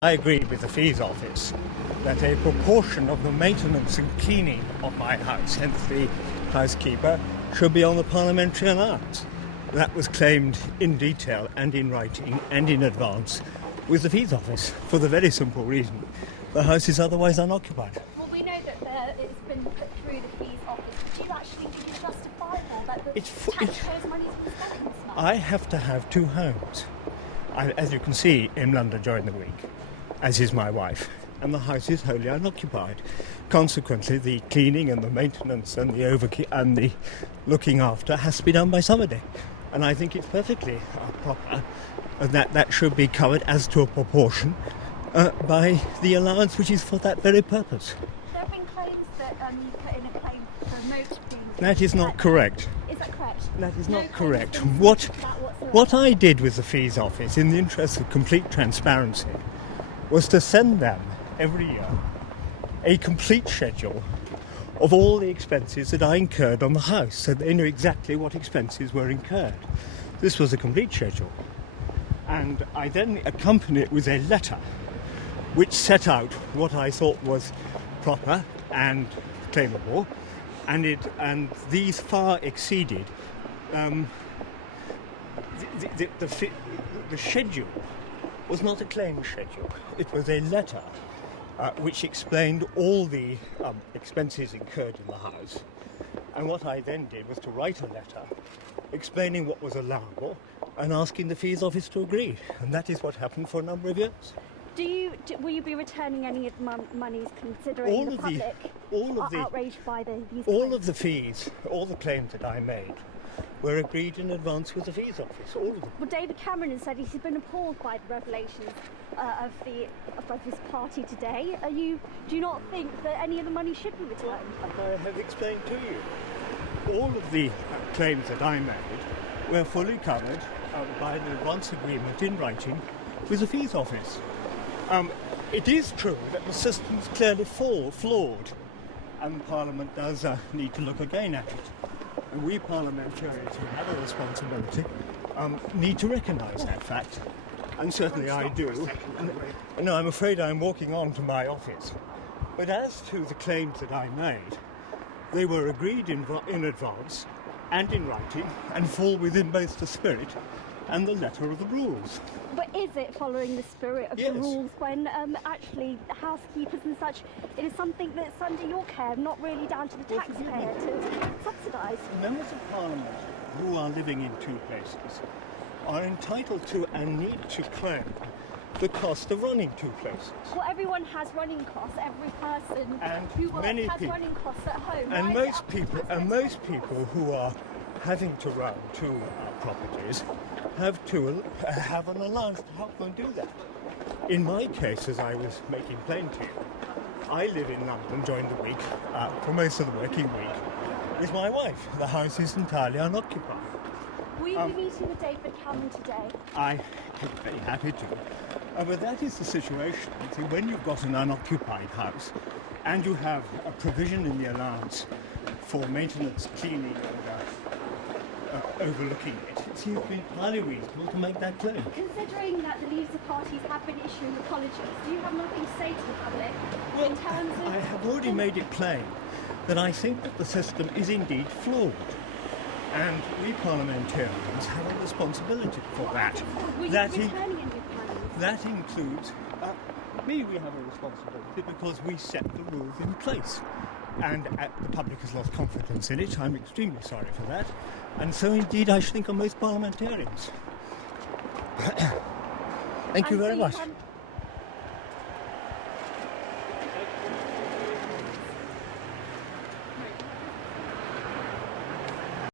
I agree with the Fees Office that a proportion of the maintenance and cleaning of my house, hence the housekeeper, should be on the parliamentary allowance. That was claimed in detail and in writing and in advance with the Fees Office for the very simple reason the house is otherwise unoccupied. Well, we know that it's been put through the Fees Office, but do you actually think it's justifiable that the taxpayers' money's been spent this month? I have to have two homes, as you can see, in London during the week, as is my wife, and the house is wholly unoccupied. Consequently, the cleaning and the maintenance and the looking after has to be done by somebody. And I think it's perfectly proper that should be covered as to a proportion by the allowance, which is for that very purpose. There have been claims that you put in a claim for moat being... That is not correct. Is that correct? That is No not correct. claims What I did with the Fees Office, in the interest of complete transparency, was to send them every year a complete schedule of all the expenses that I incurred on the house, so they knew exactly what expenses were incurred. This was a complete schedule. And I then accompanied it with a letter which set out what I thought was proper and claimable, and these far exceeded the schedule was not a claim schedule. It was a letter which explained all the expenses incurred in the house. And what I then did was to write a letter explaining what was allowable and asking the Fees Office to agree. And that is what happened for a number of years. Will you be returning any of the monies, considering the public are outraged by these claims? All of the fees, all the claims that I made were agreed in advance with the Fees Office, all of them. Well, David Cameron has said he's been appalled by the revelations of his party today. Do you not think that any of the money should be returned? I have explained to you. All of the claims that I made were fully covered by an advance agreement in writing with the Fees Office. It is true that the system is clearly flawed, and Parliament does need to look again at it. And we parliamentarians who have a responsibility need to recognise that fact. And certainly I do. No, I'm afraid I'm walking on to my office. But as to the claims that I made, they were agreed in advance and in writing and fall within both the spirit and the letter of the rules. But is it following the spirit of the rules when actually housekeepers and such, it is something that's under your care, not really down to the taxpayer to subsidise? Members of Parliament who are living in two places are entitled to and need to claim the cost of running two places. Well, everyone has running costs. Every person who works has running costs at home. And most people who are having to run two properties have an allowance to help them do that. In my case, as I was making plain to you, I live in London during the week, for most of the working week, with my wife. The house is entirely unoccupied. Will you be meeting with David Cameron today? I'm very happy to. But that is the situation. See, when you've got an unoccupied house and you have a provision in the allowance for maintenance, cleaning and overlooking it, it seems to be entirely reasonable to make that claim. Considering that the leaders of parties have been issuing apologies, do you have nothing to say to the public in terms of... I have already made it plain that I think that the system is indeed flawed. And we parliamentarians have a responsibility for that. Will you be returning any plans? That includes we have a responsibility because we set the rules in place. And the public has lost confidence in it. I'm extremely sorry for that. And so indeed I should think of most parliamentarians. Thank you very much.